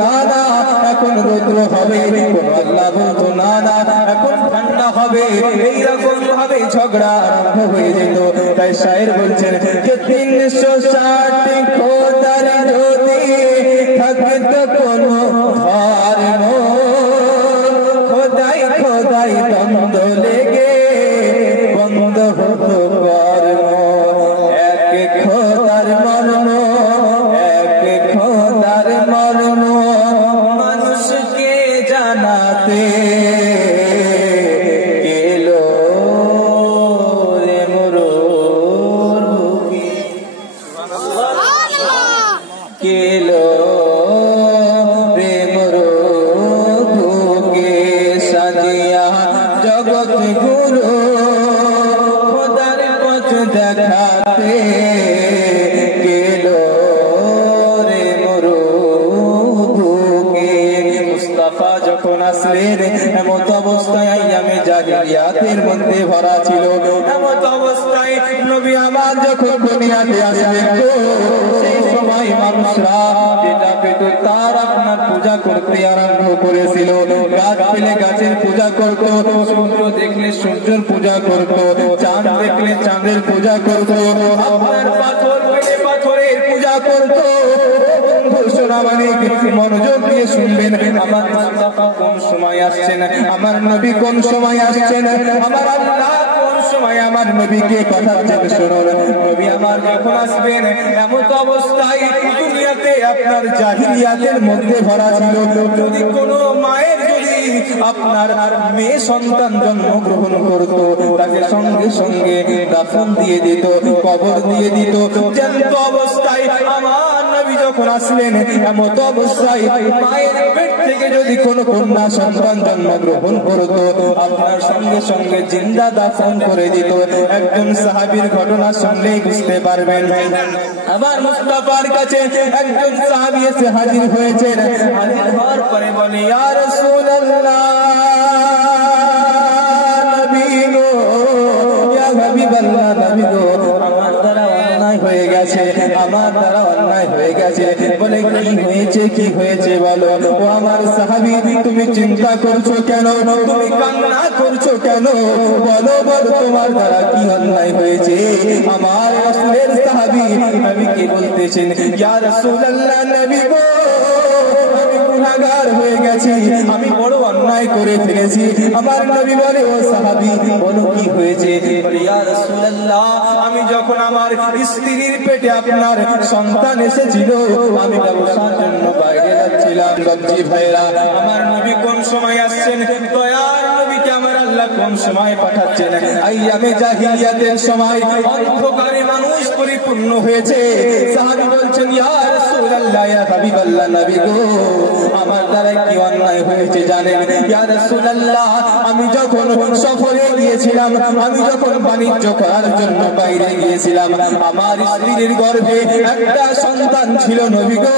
না না এখন রৌদ্র হবে, কোন আল্লাহ বলতো না না এখন ঠান্ডা হবে, এইরকম ভাবে ঝগড়া আরম্ভ হয়ে যেত। তাই শায়ের বলছেন যে 360 খোদার যদি থাকতো কোনো ধর্ম, খোদাই খোদাই দ্বন্দ্ব লেগে বন্ধ হতো কর্ম। এক খোদার মর্ম, এক খোদার মর্ম মানুষকে জানাতে গেলো রে মোর বুকে, গেলো রে মোর বুকে সাজিয়া জগৎ গুরু খোদার পথ দেখাতে গেলো রে মোর বুকে। মুস্তাফা যখন আসলেন এমত অবস্থায় আইয়ামে জাহিলিয়াতের মধ্যে ভরা ছিল, এমত অবস্থায় নবী আমার যখন দুনিয়াতে আসলেন সেই সময় মানুষরা যেটা পেত তার আপনার পূজা করতে আরম্ভ করেছিল। গাছ পেলে গাছের পূজা করত, সূর্য দেখলে সূর্যের পূজা করত, চাঁদ দেখলে চাঁদের পূজা করত, আপনার পাথর পেলে পাথরের পূজা করত। মনোযোগ দিয়ে শুনবেন, আমার মুস্তাফা কোন সময় আসছেন, আমার নবী কোন সময় আসছেন, আমার আল্লাহ কোন সময় আমার নবীকে কথা বলতে শুনুন। নবী আমার যখন আসবেন এমত অবস্থায় দুনিয়াতে আপনার জাহিলিয়াতের মধ্যে ভরা ছিল। যদি কোনো মায়ের যদি আপনার মেয়ে সন্তান জন্মগ্রহণ করত তাকে সঙ্গে সঙ্গে দাফন দিয়ে দিত, কবর দিয়ে দিত। জ্যান্ত অবস্থায় আমার নবী যখন আসলেন এমত অবস্থায় মায়ের পেট থেকে যদি কোনো কন্যা সন্তান জন্মগ্রহণ করত আপনার সঙ্গে সঙ্গে জিন্দা দাফন করে দিত। একজন সাহাবীর ঘটনা শুনলেই বুঝতে পারবেন। আবার মুস্তাফার কাছে একজন সাহাবী এসে হাজির হয়েছেন, হাজির হওয়ার পরে বলে ইয়া রাসূলুল্লাহ, নবী গো, ইয়া হাবিবাল্লাহ, নবী গো, আমার দ্বারা অন্যায় হয়ে গেছে, আমার দ্বারা অন্যায় হয়ে গেছে। বলে কি হয়েছে, কি হয়েছে বলো। ও আমার সাহাবী, তুমি চিন্তা করছো কেন, তুমি কান্না করছো কেন, বলো বলো তোমার দ্বারা কি অন্যায় হয়েছে। আমার রাসূলের সাহাবী নবীকে বলতেছেন ইয়া রাসূলুল্লাহ, নবী গো, আমি গুনাহগার হয়ে গেছি, আমি বড় অন্যায় করে ফেলেছি। আমার নবী বলে ও সাহাবী বলো কি হয়েছে। বলে ইয়া রাসূলুল্লাহ, আমি যখন আমার স্ত্রীর পেটে আপনার সন্তান এসেছিল আমি ব্যবসার জন্য বাইরে যাচ্ছিলাম। বাবজি ভাইরা, আমার নবী কোন সময় আসছেন, দয়ার নবীকে আমার আল্লাহ কোন সময় পাঠাচ্ছেন। আইয়ামে জাহিলিয়াতের সময় অন্ধকারে মানুষ পরিপূর্ণ হয়েছে। সাহাবী বলছেন ইয়া রাসূলুল্লাহ, ইয়া হাবিবাল্লাহ, নবী গো, আমার দ্বারা কি অন্যায় হয়েছে জানেন। ইয়া রাসূলুল্লাহ, আমি যখন সফরে গিয়েছিলাম, আমি যখন বাণিজ্য করার জন্য বাইরে গিয়েছিলাম, আমার স্ত্রীর গর্ভে একটা সন্তান ছিল নবী গো।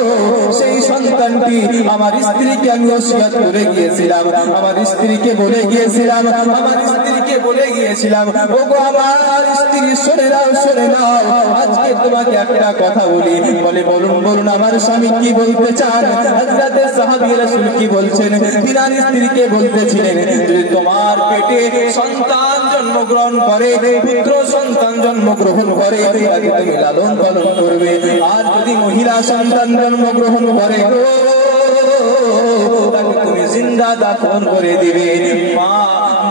সেই সন্তানটি আমার স্ত্রীকে আমি ওসিয়ত করে গিয়েছিলাম, আমার স্ত্রীকে বলে গিয়েছিলাম, আমার স্ত্রীকে বলে গিয়েছিলাম ও গো আমার স্ত্রী, শুনে নাও, শুনে নাও, আজকে তোমাকে একটা কথা বলি। বলে বলুন বলুন আমার স্বামী কি বলতে চান। হযরতে সাহাবী রাসূল কি বলছেন, তিনার স্ত্রীকে বলতেছিলেন যদি তোমার পেটে সন্তান জন্মগ্রহণ করে, পুত্র সন্তান জন্মগ্রহণ করে, তাকে তুমি লালন পালন করবে। আর যদি মহিলা সন্তান জন্মগ্রহণ করে তাকে তুমি জিন্দা দাফন করে দিবে।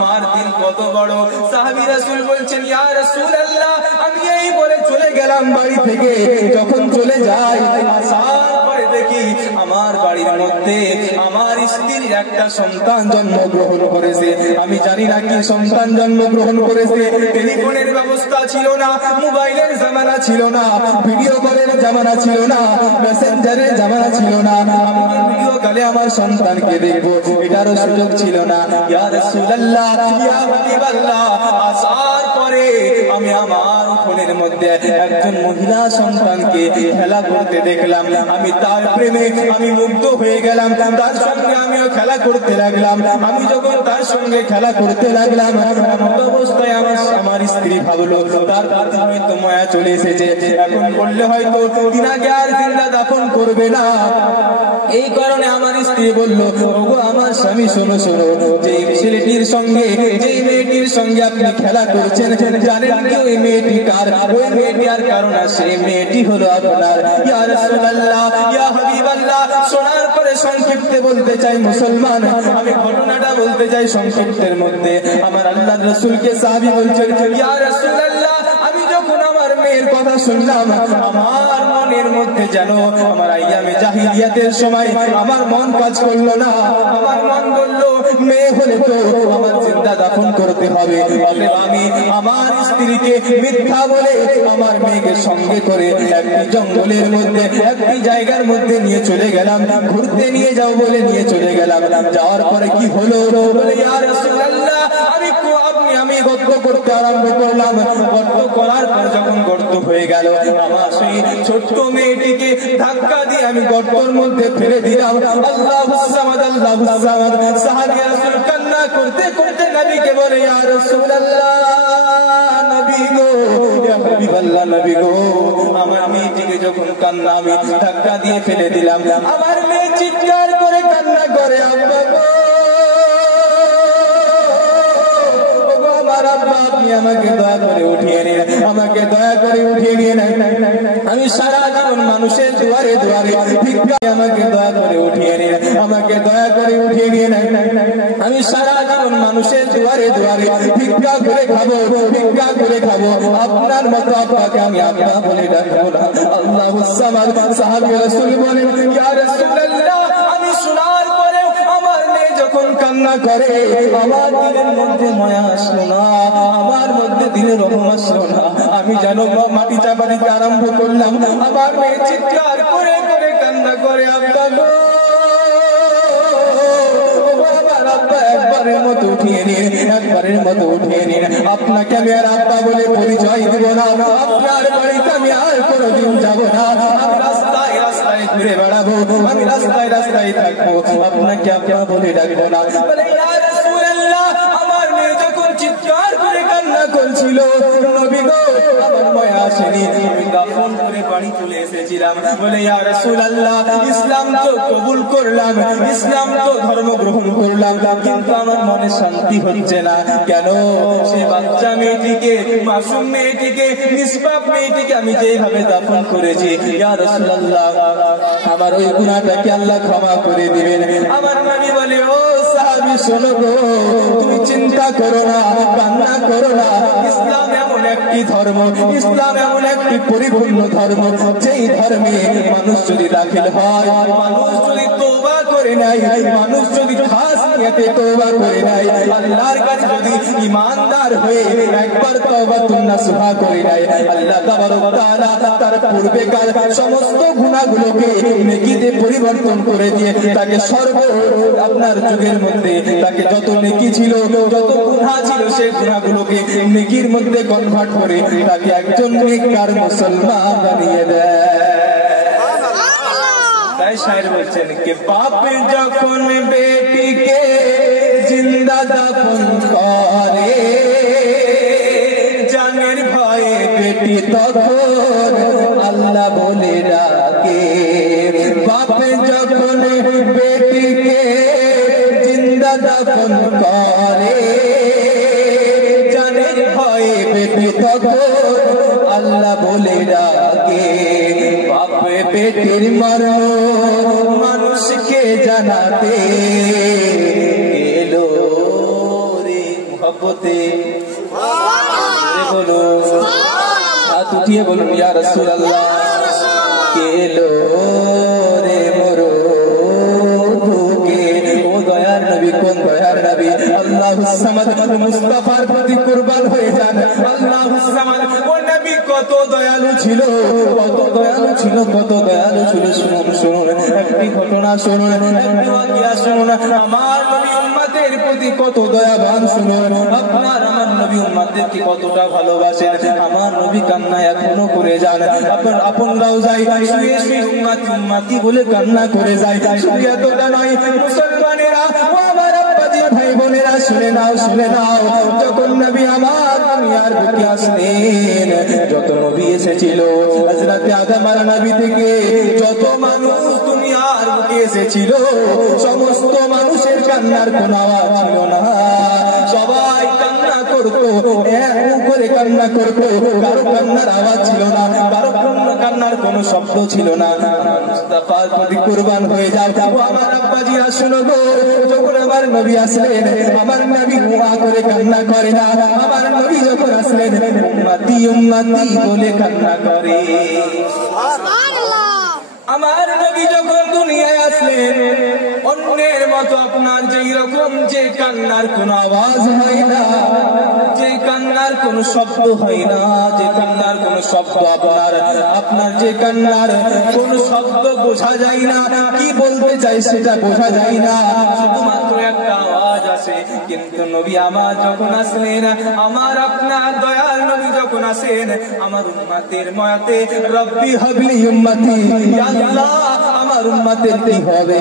মার দিল কত বড়। সাহাবী রাসূল বলছেন ইয়া রাসূলুল্লাহ, আমি এই বলে চলে গেলাম বাড়ি থেকে। যখন চলে যাই আসার পরে দেখি আমার বাড়ির মধ্যে আমার স্ত্রীর একটা সন্তান জন্মগ্রহণ করেছে। আমি জানি না কি সন্তান জন্মগ্রহণ করেছে। টেলিফোনের ব্যবস্থা ছিল না, মোবাইলের জামানা ছিল না, ভিডিও কলের জামানা ছিল না, মেসেঞ্জারের জামানা ছিল না। আমি ভিডিও কলে আমার সন্তানকে দেখবো এটারও সুযোগ ছিল না। ইয়া রাসূলুল্লাহ, ইয়া হাবিবাল্লাহ, আসার পরে আমি আমার উঠোনের মধ্যে একজন মহিলা সন্তানকে খেলা করতে দেখলাম। আমি তার প্রেমে আমি মুগ্ধ হয়ে গেলাম, তার সঙ্গে আমিও খেলা করতে লাগলাম। আমি যখন তার সঙ্গে খেলা করতে লাগলাম, এমন অবস্থায় আমার স্ত্রী ভাবলো তার কাছে হয়তো মায়া চলে এসেছে, এখন করলে হয়তো তিনাকে আর জিন্দা দাফন করবে না। এই কারণে আমার স্ত্রী বলল, ওগো আমার স্বামী, শোনো শোনো, যে ছেলেটির সঙ্গে যে মেয়েটির সঙ্গে আপনি খেলা করছেন, জানেন কি ওই মেয়েটি কার? ওই মেয়েটি আর কারণ আছে, মেয়েটি হলো আপনার। ইয়া রাসূলুল্লাহ, ইয়া হাবিবাল্লাহ। শোনার পরে সংক্ষিপ্তে বলতে চাই মুসলমান, আমি ঘটনাটা বলতে চাই সংক্ষিপ্তের মধ্যে। আমার আল্লাহর রাসূলকে সাহাবী বলছেন, ইয়া রাসূলুল্লাহ, আমি যখন আমার মেয়ের কথা শুনলাম, আমার মনের মধ্যে যেন আমার আইয়ামে জাহিলিয়াতের সময় আমার মন কাজ করলো না। আমার মন বলল, মেয়ে হলে তো আমার জিন্দা দাফন করতে হবে। আমি আমার স্ত্রীকে মিথ্যা বলে আমার মেয়েকে সঙ্গে করে একটি জঙ্গলের মধ্যে একটি জায়গার মধ্যে নিয়ে চলে গেলাম, ঘুরতে নিয়ে যাও বলে নিয়ে চলে গেলাম। যাওয়ার পরে কি হলো, বলে ইয়া রাসূলুল্লাহ, আমি গর্ত করতে আরম্ভ করলাম। গর্ত করার পর যখন গর্ত হয়ে গেল, আমার সেই ছোট্ট মেয়েটিকে ধাক্কা দিয়ে আমি গর্তের মধ্যে ফেলে দিলাম। আল্লাহুস সামাদ, আল্লাহুস সামাদ। সাহাবী রাসূল কান্না করতে করতে নবীকে বলে, ইয়া রাসূলুল্লাহ, নবী গো, ইয়া হাবিবাল্লাহ, নবী গো, আমার মেয়েটিকে যখন কান্না আমি ধাক্কা দিয়ে ফেলে দিলাম, আমার মেয়ে চিৎকার করে কান্না করে, আব্বা গো, আপনি আমাকে দয়া করে উঠিয়ে নিন, আমাকে দয়া করে উঠিয়ে নিয়ে নেন। আমি সারা জীবন মানুষের দুয়ারে দুয়ারে ভিক্ষা, আমাকে দয়া করে উঠিয়ে নিন, আমাকে দয়া করে উঠিয়ে নিয়ে নেন। আমি সারা জীবন মানুষের দুয়ারে দুয়ারে ভিক্ষা করে খাবো, ভিক্ষা করে খাবো, আপনার মতো আব্বাকে আমি আব্বা বলে ডাকবো না। আল্লাহুস সামাদ। সাহাবী রাসূল বলেন, ইয়া রাসূলুল্লাহ, আমি শোনার পরে আমার মেয়ে যখন কান্না করে, আমার দিলের মধ্যে মায়া আসলো না, আমার মধ্যে দিলে রহম আসলো না। আমি যেন মাটি চাপা দিতে আরম্ভ করলাম, আমার মেয়ে চিৎকার করে করে কান্না করে, আব্বা গো, একবারের মতো উঠিয়ে নিন, একবারের মতো উঠিয়ে নিন। আপনাকে আমি আর আব্বা বলে পরিচয় দেব না, আপনার বাড়িতে আমি আর কোনোদিন যাব না। আমি রাস্তায় রাস্তায় ঘুরে বেড়াবো, আমি রাস্তায় রাস্তায় থাকবো, আপনাকে আব্বা বলে ডাকবো না। বলে, ইয়া রাসূলুল্লাহ, আমার মেয়ে যখন চিৎকার করে কান্না করছিল, নবী গো, আমার মায়া আসেনি, আমি দাফন করে বাড়ি চলে এসেছিলাম। বলে, ইয়া রাসূলুল্লাহ, ইসলাম তো কবুল করলাম, ইসলাম তো ধর্ম গ্রহণ করলাম, কিন্তু আমার মনে শান্তি হচ্ছে না। কেন? সে বাচ্চা মেয়েটিকে, মাসুম মেয়েটিকে, নিষ্পাপ মেয়েটিকে আমি যেভাবে দাফন করেছি, ইয়া রাসূলুল্লাহ, আমার ওই গুনাহটাকে আল্লাহ ক্ষমা করে দিবেন। আমার নবী বলে, ও সাহাবী, শোনো গো, তুমি চিন্তা করো না, কান্না করো না। ইসলাম এমন একটি ধর্ম, ইসলাম এমন একটি পরিপূর্ণ ধর্ম, যেই ধর্মে মানুষ যদি দাখিল হয়, মানুষ যদি তওবা করে নাই, মানুষ যদি খাস নিয়তে তওবা করে নাই, আল্লাহর কাছে যদি ঈমানদার হয়ে একবার তওবাতুন নাসুহা করে নাই, আল্লাহ তাবারক তাআলা তার পূর্বেকার সমস্ত গুনাহগুলোকে নেকিতে পরিবর্তন করে দিয়ে তাকে আপনার যুগের মধ্যে তাকে যত নেকি ছিল, যত গুনাহ ছিল, সেই গুনাহগুলোকে নেকির মধ্যে কনভার্ট করে তাকে একজন নেককার মুসলমান বানিয়ে দেয়। তাই শায়ের বলছেন कि बाप যখন বেটিকে জিন্দা দাফন করে, জানের ভয়ে বেটি তখন আল্লাহ বলে ডাকে। বাপ যখন বেটিকে জিন্দা দাফন করে, জানের ভয়ে বেটি তখন আল্লাহ বলে ডাকে। বাপ বেটির মরণ মানুষকে জানাতে এলো রে মোহব্বতে। বলো, হাত উঠিয়ে বলুন, ইয়া রাসূলুল্লাহ, এলো রে মোরো বুকে। ও দয়ার নবী, কোন দয়ার নবী? আল্লাহুস সামাদ, মুস্তাফার প্রতি কুরবান হয়ে যান। আল্লাহুস সামাদ, ও নবী কত দয়ালু ছিল, কত দয়ালু ছিল, কত দয়ালু ছিল। শুনুন শুনুন, একটি ঘটনা ঘটনা শুনুন, একটি ওয়াকিয়া শুনুন, আমার নবী উম্মতের প্রতি কত দয়াবান শুনুন, আপনার আমার নবী উম্মতকে কতটা ভালোবাসেন। আমার নবী কান্না এখনো করে যান, আপনরাও যাই শুয়ে শুয়ে উম্মতি উম্মতি বলে কান্না করে যায়। শুধু এতটা নয় মুসলমানেরা, আমার আব্বাজি ভাই বোনেরা, শুনে নাও শুনে নাও, যখন নবী আমার দুনিয়ার বুকে আসলেন, যত নবী এসেছিল হযরতে আদম আর নবী থেকে যত মানুষ দুনিয়ার বুকে এসেছিল, সমস্ত মানুষের কান্নার কোনো আওয়াজ ছিল না। সবাই কান্না করতো, এক করে কান্না করতো, কারো কান্নার আওয়াজ ছিল না, কারো কান্নার কোনো শব্দ ছিল না। মুস্তাফার প্রতি কুরবান হয়ে যাও। আমার আব্বাজিরা শুনো গো, যখন আমার নবী আসলেন, আমার নবী হুয়া করে কান্না করে না, আমার নবী যখন আসলেন উম্মতি উম্মতি বলে কান্না করে। আমার নবী যখন দুনিয়ায় আসলেন, অন্যের মতো আপনার যেই রকম যে কান্নার কোনো আওয়াজ হয় না, যে কান্নার কোনো শব্দ হয় না, যে কান্নার কোনো শব্দ আপনার যে কান্নার কোনো শব্দ বোঝা যায় না, কি বলতে চাই সেটা বোঝা যায় না, শুধুমাত্র একটা আওয়াজ আসে। কিন্তু নবী আমার যখন আসলেন, আমার আপনার দয়াল নবী যখন আসেন, আমার উম্মতের ময়াতে রব্বি হাবলি উম্মতি, আল্লাহ আমার উম্মতের কি হবে,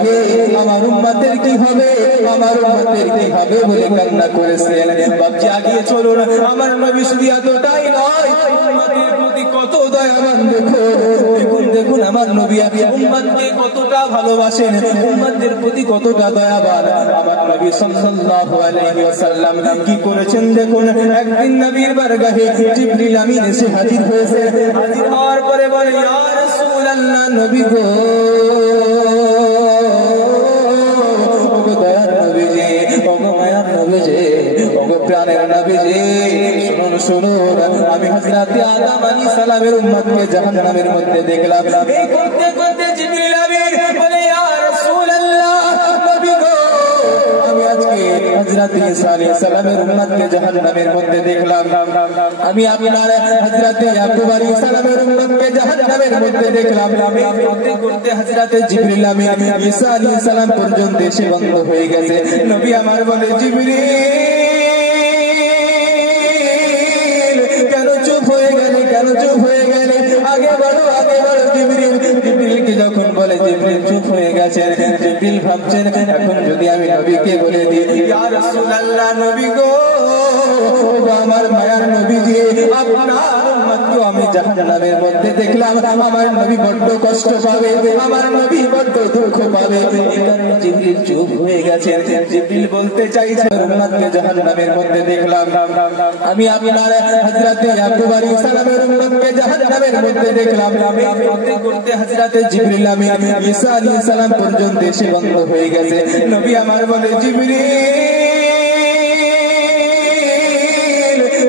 আমার উম্মতের কি হবে, আমার উম্মতের কি হবে বলে কান্না করেছেন। বাপজি আগিয়ে চলুন, আমার নবী শুধু এতটাই নয়, উম্মতের প্রতি কত দয়াবান। দেখুন দেখুন আমার নবী উম্মতকে কতটা ভালোবাসেন, উম্মতের প্রতি কতটা দয়াবান। আমার নবী সাল্লাল্লাহু আলাইহি ওয়াসাল্লাম কি করেছেন দেখুন, একদিন নবীর বারগাহে জিবরিল আমিন এসে হাজির হয়েছে। হাজির হওয়ার পরে বলে, ইয়া রাসূলুল্লাহ, নবী গো, ওগো দয়ার নবীজি, ওগো মায়ার নবীজি, ওগো প্রাণের নবীজি, শুনুন শুনুন, আমি হযরতে আদম আলাইহিস সালামের উম্মতকে জাহান্নামের মধ্যে দেখলাম। এই করতে করতে জিবরিল আমিন বলে, ইয়া রাসূলুল্লাহ, নবী গো, আমি আজকে হযরতে ঈসা আলাইহিস সালামের উম্মতকে জাহান্নামের মধ্যে দেখলাম। আমি আপনার হযরতে ইয়াকুব আলাইহিস সালামের উম্মতকে জাহান্নামের মধ্যে দেখলাম। করতে করতে হযরতে জিবরিল আমিন ঈসা আলাইহিস সালাম পর্যন্ত এসে বন্ধ হয়ে গেছে। নবী আমার বলে, জিবরিল কেন চুপ হয়ে গেলে, কেন চুপ হয়ে গেলে, আগে বলো আগে বলো। জিবরিলকে যখন বলে, জিবরিল চুপ হয়ে গেছেন, জিবরিল ভাবছেন এখন যদি আমি নবীকে বলে দিই, ইয়া রাসূলুল্লাহ, নবী গো, আমার মায়ার নবীজি, আপনার উম্মতকে আমি জাহান্নামের মধ্যে দেখলাম, আমার নবী বড্ড কষ্ট পাবে, আমার নবী বড্ড দুঃখ পাবে। জিবরিল চুপ হয়ে গেছেন। জিবরিল বলতে চাইছে, উম্মতকে জাহান্নামের মধ্যে দেখলাম, আমি আপনার হযরতে ইয়াকুব আলাইহিস সালামের উম্মতকে জাহান্নামের মধ্যে দেখলাম। করতে করতে হযরতে জিবরিল আমিন ঈসা আলাইহিস সালাম পর্যন্ত এসে বন্ধ হয়ে গেছে। নবী আমার বলে, জিবরিল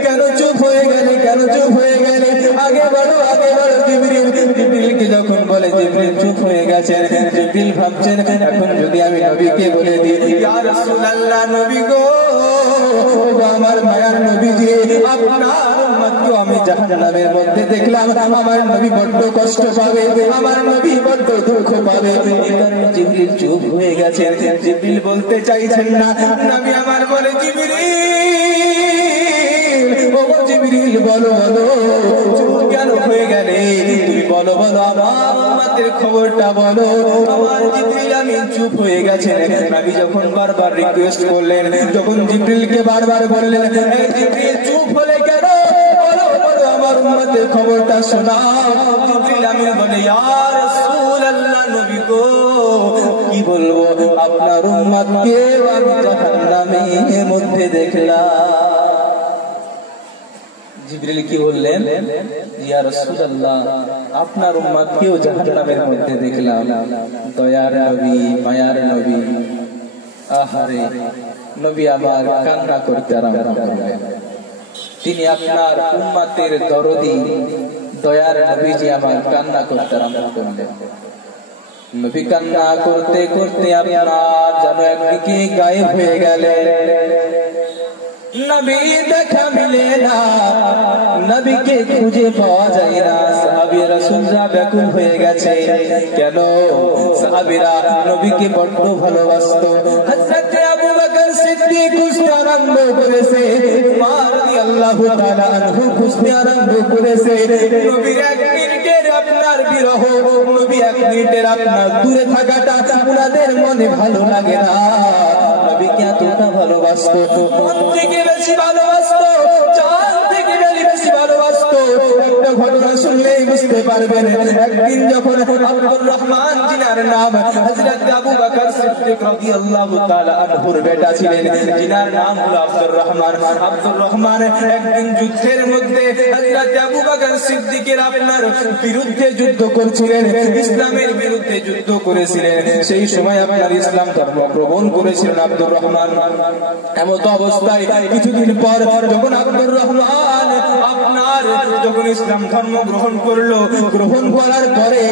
কেন চুপ হয়ে গেলে, কেন চুপ হয়ে গেলে, আগে বলো আগে বলো। জিবরিলকে যখন বলে, জিবরিল চুপ হয়ে গেছেন। জিবরিল ভাবছেন এখন যদি আমি নবীকে বলে দিই, ইয়া রাসূলুল্লাহ, নবী গো, আমার মায়ার নবীজি, আপনার উম্মতকে আমি জাহান্নামের মধ্যে দেখলাম, আমার নবী বড্ড কষ্ট পাবে, আমার নবী বড্ড দুঃখ পাবে। জিবরিল চুপ হয়ে গেছেন। জিবরিল বলতে চাইছেন না। নবী আমার বলে, জিবরিল, ও জিবরিল, বলো বলো, চুপ কেন হয়ে গেলে, তুমি বলো বলো, আমার উম্মতের খবরটা বলো। আমার জিবরিল আমিন চুপ হয়ে গেছেন। নবী যখন বারবার রিকোয়েস্ট করলেন, যখন জিবরিলকে বারবার বললেন, জিবরিল চুপ হলে কেন, বলো বলো, আমার উম্মতের খবরটা শোনাও। জিবরিল আমিন বলে, ইয়া রাসূলুল্লাহ, নবী গো, কি বলবো, আপনার উম্মতকে আমি জাহান্নামের মধ্যে দেখলাম। জিবরিল কি বললেন, ইয়া রাসূলুল্লাহ, আপনার উম্মতকেও জাহান্নামের মধ্যে দেখলাম। দয়ার নবী, মায়ার নবী, আহারে নবী আমার কান্না করতে আরম্ভ করলেন। তিনি আপনার উম্মতের দরদি, দয়ার নবীজি আমার কান্না করতে আরম্ভ করলেন। নবী কান্না করতে করতে আপনার যেন একদিকে গায়েব হয়ে গেলেন। নবী দেখা মিলে না, নবীকে খুঁজে পাওয়া যায় না। সাহাবী রাসূলরা ব্যাকুল হয়ে গেছে। কেন? সাহাবীরা নবীকে বড্ড ভালোবাসতো। হযরত আবু বকর সিদ্দিক খুঁজতে আরম্ভ করেছে, উমর রাদিয়াল্লাহু তাআলা আনহু খুঁজতে আরম্ভ করেছে। নবীর এক মিনিটের আপনার বিরহ, নবী এক মিনিটের আপনার দূরে থাকাটা উনাদের মনে ভালো লাগে না। নবীকে এতটা ভালোবাসতো, মন থেকে বেশি ভালোবাসতো, জান থেকে বেশি ভালোবাসতো। একটা ঘটনা শুনলেই বুঝতে পারবেন। একদিন যখন আব্দুর রহমান জিনার নাম হযরত আবু বকর সিদ্দিক রাদিয়াল্লাহু তাআলা আনহুর বেটা ছিলেন, জিনার নাম হলো আব্দুর রহমান। আব্দুর রহমান একদিন যুদ্ধের মধ্যে হযরত আবু বকর সিদ্দিকের আপনার বিরুদ্ধে যুদ্ধ করছিলেন, ইসলামের বিরুদ্ধে যুদ্ধ করেছিলেন। সেই সময় আপনার ইসলাম ধর্ম গ্রহণ করেছিলেন আব্দুর রহমান। এমত অবস্থায় কিছুদিন পর যখন আব্দুর রহমান আপনার যখন ইসলাম ধর্ম গ্রহণ করলো, গ্রহণ করার পরে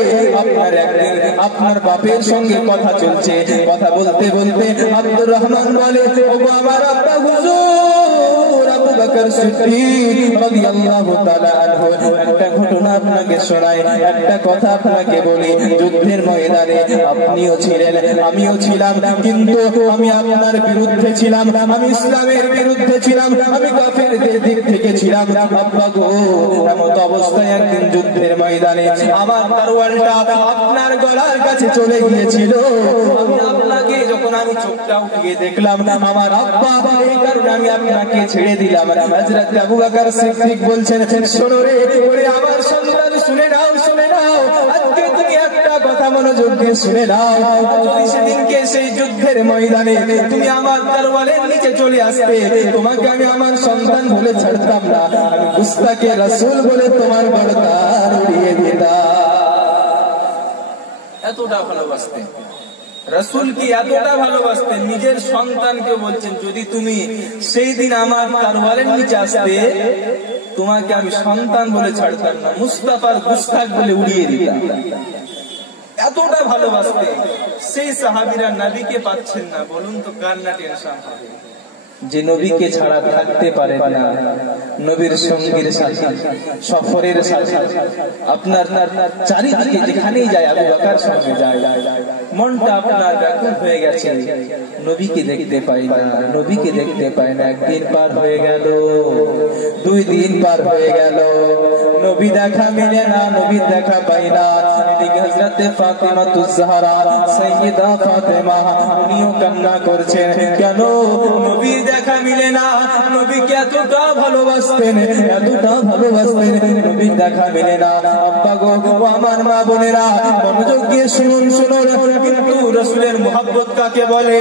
আপনার একদিন আপনার বাপের সঙ্গে কথা চলছে। কথা বলতে বলতে আব্দুর রহমান বলে, ওগো আমার আব্বা হুজুর আবু বকর সিদ্দিক রাদিয়াল্লাহু তাআলা আনহু, একটা ঘটনা আপনাকে শোনাই, একটা কথা আপনাকে বলি। যুদ্ধের ময়দানে আপনিও ছিলেন, আমিও ছিলাম, কিন্তু আমি আপনার বিরুদ্ধে ছিলাম, আমি ইসলামের বিরুদ্ধে ছিলাম, আমি কাফেরদের দিক থেকে ছিলাম। আব্বা গো, এমত অবস্থায় একদিন যুদ্ধের ময়দানে আমার তরোয়ালটা আপনার গলার কাছে চলে গিয়েছিল। আমি আপনাকে যখন আমি চোখটা উঠিয়ে দেখলাম আমার আব্বা, এই কারণে আমি আপনাকে ছেড়ে দিলাম। হযরত আবু বকর সিদ্দিক বলছেন, শোনো রে, ওরে আমার সন্তান, শুনে নাও, শুনে নাও, আজকে তুমি একটা কথা মনোযোগ দিয়ে শুনে নাও। যদি সেদিনকে সেই যুদ্ধের ময়দানে তুমি আমার তরোয়ালের নিচে চলে আসতে, তোমাকে আমি আমার সন্তান বলে ছাড়তাম না, আমি গুস্তাকে রাসূল বলে তোমার গর্দান উড়িয়ে দিতাম। এতটা ভালোবাসতেন রাসূল, কি এতটা ভালোবাসতেন, নিজের সন্তানকে বলছেন, যদি তুমি সেই দিন আমার তরোয়ালের নিচে আসতে, তোমাকে আমি সন্তান বলে ছাড়তাম না, মুস্তাফার গুস্তাখ বলে উড়িয়ে দিতাম। এতটা ভালোবাসতেন। সেই সাহাবীরা নবীকে পাচ্ছেন না, বলুন তো কার না টেনশন হবে? যে নবীকে ছাড়া থাকতে পারে না, নবীর সঙ্গীর সাথী, সফরের সাথী, আপনার চারিদিকে যেখানেই যায় আবু বকর সঙ্গে যায়, মনটা আপনার ব্যাকুল হয়ে গেছে। নবীকে দেখতে পাই না, নবীকে দেখতে পাই না। একদিন পার হয়ে গেল, 2 দিন পার হয়ে গেল, নবী দেখা মিলে না, নবীর দেখা পাই না। এদিকে হযরত ফাতিমাতুজ জাহরা, সাইয়্যিদা ফাতেমা, উনিও কান্না করছেন, কেন নবীর দেখা মিলে না? নবীকে এতটা ভালোবাসতেন, এতটা ভালোবাসতেন, নবীর দেখা মিলে না। আব্বা গো, আমার মা বোনেরা, মনোযোগ দিয়ে শুনুন, শুনুন। কিন্তু রাসূলের মুহাব্বত কাকে বলে,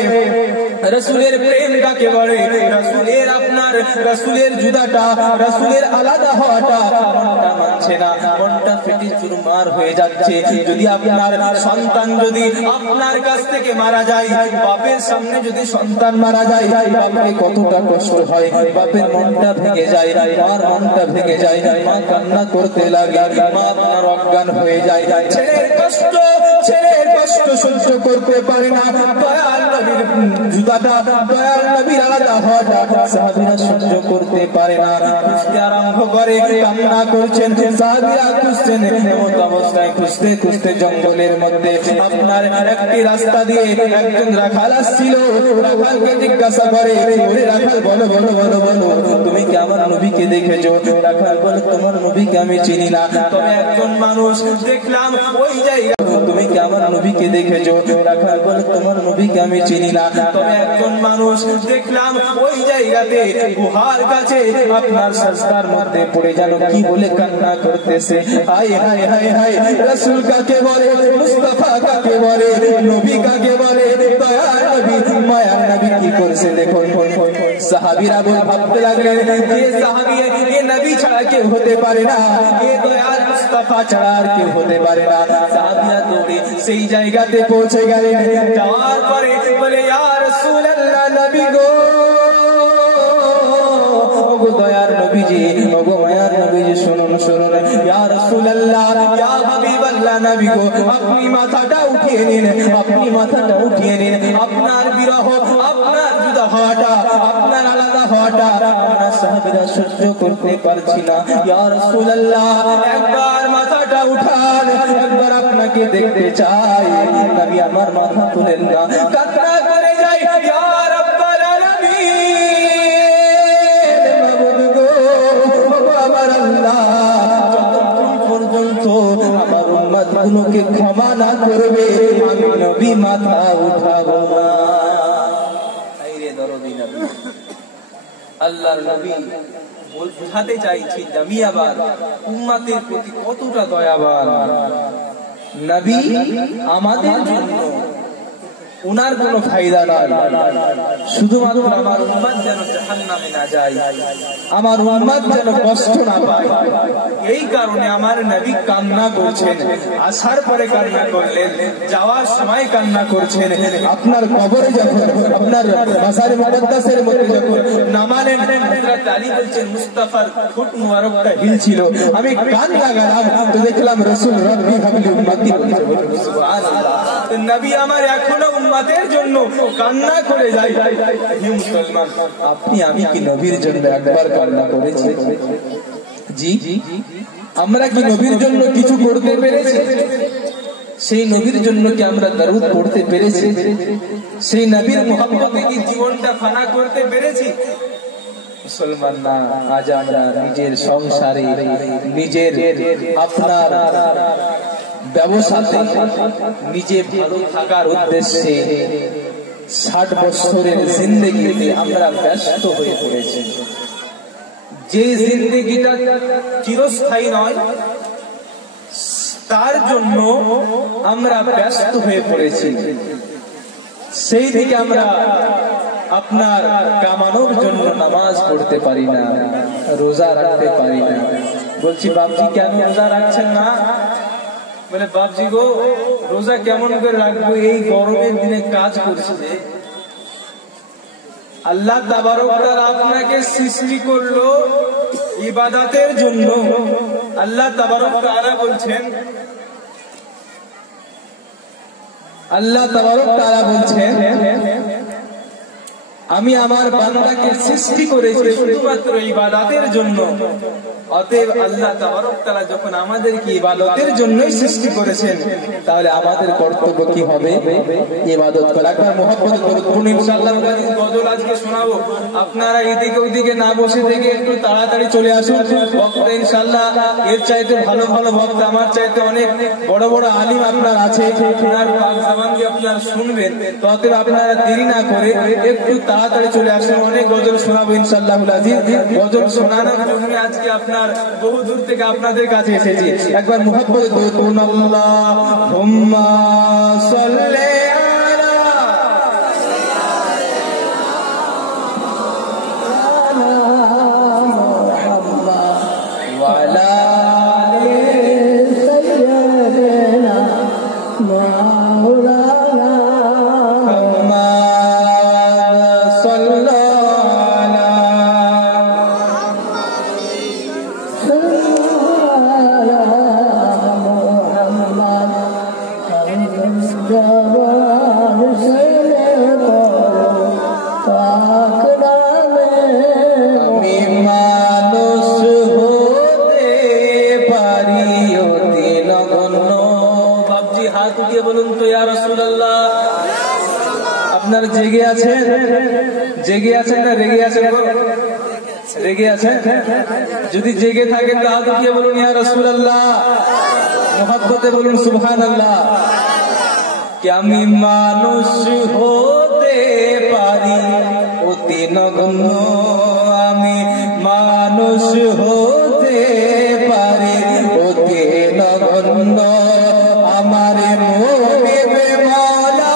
রাসূলের প্রেম কাকে বলে, রাসূলের আপনার রাসূলের জুদাটা, রাসূলের আলাদা হওয়াটা মনটা মানছে না, মনটা ফেটে চুরমার হয়ে যাচ্ছে। যদি আপনার সন্তান যদি আপনার কাছ থেকে মারা যায়, বাপের সামনে যদি সন্তান মারা যায়, বাপকে কতটা কষ্ট হয়, বাপের মনটা ভেঙে যায়, মার মনটা ভেঙে যায়, মা কান্না করতে লাগে, মা আপনার অজ্ঞান হয়ে যায়। ছেলের কষ্ট সহ্য করতে পারে না, দয়াল নবীর জুদাটা, দয়াল নবীর আলাদা হওয়াটা সাহাবীরা সহ্য করতে পারে না। খুঁজতে আরম্ভ করে, কান্না করছেন সাহাবীরা, খুঁজছেন। এমন অবস্থায় খুঁজতে খুঁজতে জঙ্গলের মধ্যে আপনার একটি রাস্তা দিয়ে একজন রাখাল আসছিল। রাখালকে জিজ্ঞাসা করে, ওরে রাখাল, বলো বলো বলো বলো, তুমি কি আমার নবীকে দেখেছো? রাখাল বলে, তোমার নবীকে আমি চিনি না, তবে একজন মানুষ দেখলাম ওই জায়গায়। তুমি কি আমার নবীকে দেখেছো? রাখাল বলে, তোমার নবীকে আমি চিনি না, তবে একজন মানুষ দেখলাম ওই জায়গাতে গুহার কাছে আপনার সাজদার মধ্যে পড়ে যেন কি বলে কান্না করতেছে। হায় হায় হায় হায়, রাসূল কাকে বলে, মুস্তাফা কাকে বলে, নবী কাকে বলে, দয়ার নবী, মায়ার নবী কি করছে দেখুন। সাহাবীরা ভাবতে লাগলেন, যে সাহাবী, এ নবী ছাড়া কেউ হতে পারে না, এ দয়ার মুস্তাফা ছাড়া আর কেউ হতে পারে না। সাহাবীরা দৌড়ে সেই জায়গাতে পৌঁছে গেলেন। যাওয়ার পরে বলে, ইয়া রাসূলুল্লাহ, নবী গো, ওগো দয়ার নবীজি, ওগো মায়ার নবীজি, শুনুন শুনুন। ইয়া রাসূলুল্লাহ, ইয়া হাবিবাল্লাহ, নবী গো, আপনি মাথাটা উঠিয়ে নিন, আপনি মাথাটা উঠিয়ে নিন। আপনার বিরহ, আপনার জুদা হওয়াটা, আপনার আলাদা হওয়াটা আমরা সাহাবীরা সহ্য করতে পারছি না। ইয়া রাসূলুল্লাহ, একবার মাথাটা উঠান, একবার আপনাকে দেখতে চাই। নবী আমার মাথা তুলেন না, কান্না করে যায়। ইয়া রাব্বাল আলামিন, মাবুদ গো, আমার আল্লাহ, যতক্ষণ পর্যন্ত আমার উম্মত গুলোকে ক্ষমা না করবে আমি নবী মাথা উঠাবো না। আল্লাহর নবী বোঝাতে চাইছি আমি আবার উম্মতের প্রতি কতটা দয়াবান। নবী আমাদের জন্য উনার কোনো ফায়দা নাই, শুধুমাত্র আমার উম্মত যেন জাহান্নামে না যায়, আমার উম্মত যেন কষ্ট না পায়। এই কারণে আমার নবী কান্না করছেন, আসার পরে কান্না করলেন, যাওয়ার সময় কান্না করছেন। আপনার কবরে যখন, আপনার মাজারে মুকদ্দাসের মধ্যে যখন নামালেন, হযরত আলী বলছেন মুস্তাফার ঠোঁট মুবারকটা হিলছিল, আমি কান লাগালাম তো দেখলাম রাসূল রব্বি হাবলি উম্মতি বলছে। সুবহানাল্লাহ। তো নবী আমার এখনো উম্মতের জন্য কান্না করে যায়। হে মুসলমান, আপনি আমি কি নবীর জন্য একবার কান্না করেছি? জি, আমরা কি নবীর জন্য কিছু করতে পেরেছি? সেই নবীর জন্য কি আমরা দরুদ পড়তে পেরেছি? সেই নবীর মুহাব্বতে কি জীবনটা ফানা করতে পেরেছি? মুসলমান না, আজ আমরা নিজের সংসারে, নিজের আপনার ব্যবসাতে, নিজে ভালো থাকার উদ্দেশ্যে 60 বছরের জিন্দেগিতে আমরা ব্যস্ত হয়ে পড়েছি। যে জিন্দেগিটা চিরস্থায়ী নয়, তার জন্য আমরা ব্যস্ত হয়ে পড়েছি। সেই দিকে আমরা আপনার কামানোর জন্য নামাজ পড়তে পারি না, রোজা রাখতে পারি না। বলছি বাপজি কেন রোজা রাখছেন না? বলে বাপজি গো, রোজা কেমন করে রাখবো, এই গরমের দিনে কাজ করছে। আল্লাহ তাবারক তাআলা আপনাকে সৃষ্টি করলো ইবাদতের জন্য। আল্লাহ তাবারক তাআলা বলছেন, আল্লাহ তাবারক তাআলা বলছেন আমি আমার বান্দাকে সৃষ্টি করেছি শুধুমাত্র ইবাদতের জন্য। অতএব আল্লাহ তাবারক তাআলা যখন আমাদেরকে ইবাদতের জন্যই সৃষ্টি করেছেন, তাহলে আমাদের কর্তব্য কি হবে? ইবাদত করা। একবার মুহাব্বতে করুন ইনশাআল্লাহ। গজল আজকে শোনাবো, আপনারা এদিকে ওইদিকে না বসে থেকে একটু তাড়াতাড়ি চলে আসুন। বক্তা ইনশাআল্লাহ এর চাইতে ভালো ভালো বক্তা, আমার চাইতে অনেক বড় বড় আলিম আপনার আছে, আপনার পাক জবান দিয়ে আপনারা শুনবেন। তো অতএব আপনারা দেরি না করে একটু তাড়াতাড়ি চলে আসুন। অনেক গজল শোনাবো ইনশাআল্লাহুল আজিজ। গজল শোনানোর জন্য আজকে আপনার বহু দূর থেকে আপনাদের কাছে এসেছি। একবার মুহাব্বতে বলুন আল্লাহুম্মা সাল্লি আলা মুহাম্মাদ ওয়া আলা আলি সাইয়্যিদিনা মাওলানা আপনারা জেগে আছেন? জেগে আছেন না রেগে আছেন? রেগে আছেন? যদি জেগে থাকেন তাহলে কি বলুন ইয়া রাসূলুল্লাহ, মুহাব্বতে বলুন সুবহানাল্লাহ। কি আমি মানুষ হতে পারি অতি নগণ্য, আমি মানুষ হতে পারি অতি নগণ্য, আমার মনে বেমালা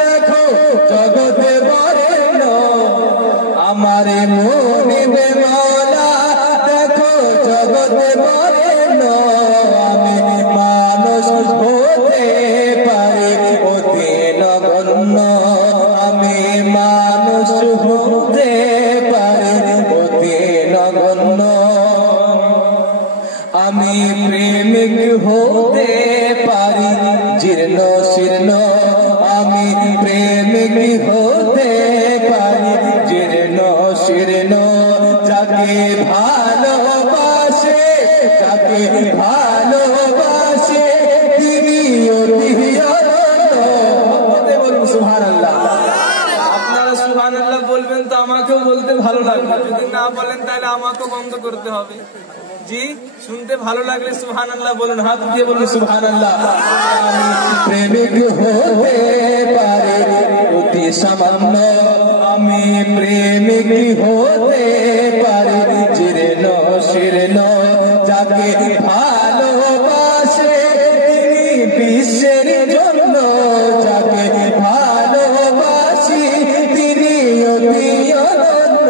দেখো জগতে বরেণ্য, আমার মনে বেমালা দেখো জগতে বরেণ্য, আমি মানুষ হতে পারি অতি নগণ্য, আমি মানুষ হতে পারি অতি নগণ্য, আমি প্রেমিক হতে পারি জীর্ণ শীর্ণ, আমি প্রেমিক হতে পারি জীর্ণ শীর্ণ, সুবহানাল্লাহ বলবেন তো আমাকেও বলতে ভালো লাগবে, যদি না বলেন তাহলে আমাকেও বন্ধ করতে হবে। জি, শুনতে ভালো লাগলে সুবহানাল্লাহ বলুন, হাত উঠিয়ে বলুন সুবহানাল্লাহ। প্রেমিক হতে পারে অতি সামান্য, আমি প্রেমিক হতে পারি জীর্ণ শীর্ণ, যাকে ভালোবাসে তিনি বিশ্বের জন্য, যাকে ভালোবাসি তিনি অতি অনন্য।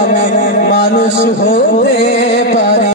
আমি মানুষ হতে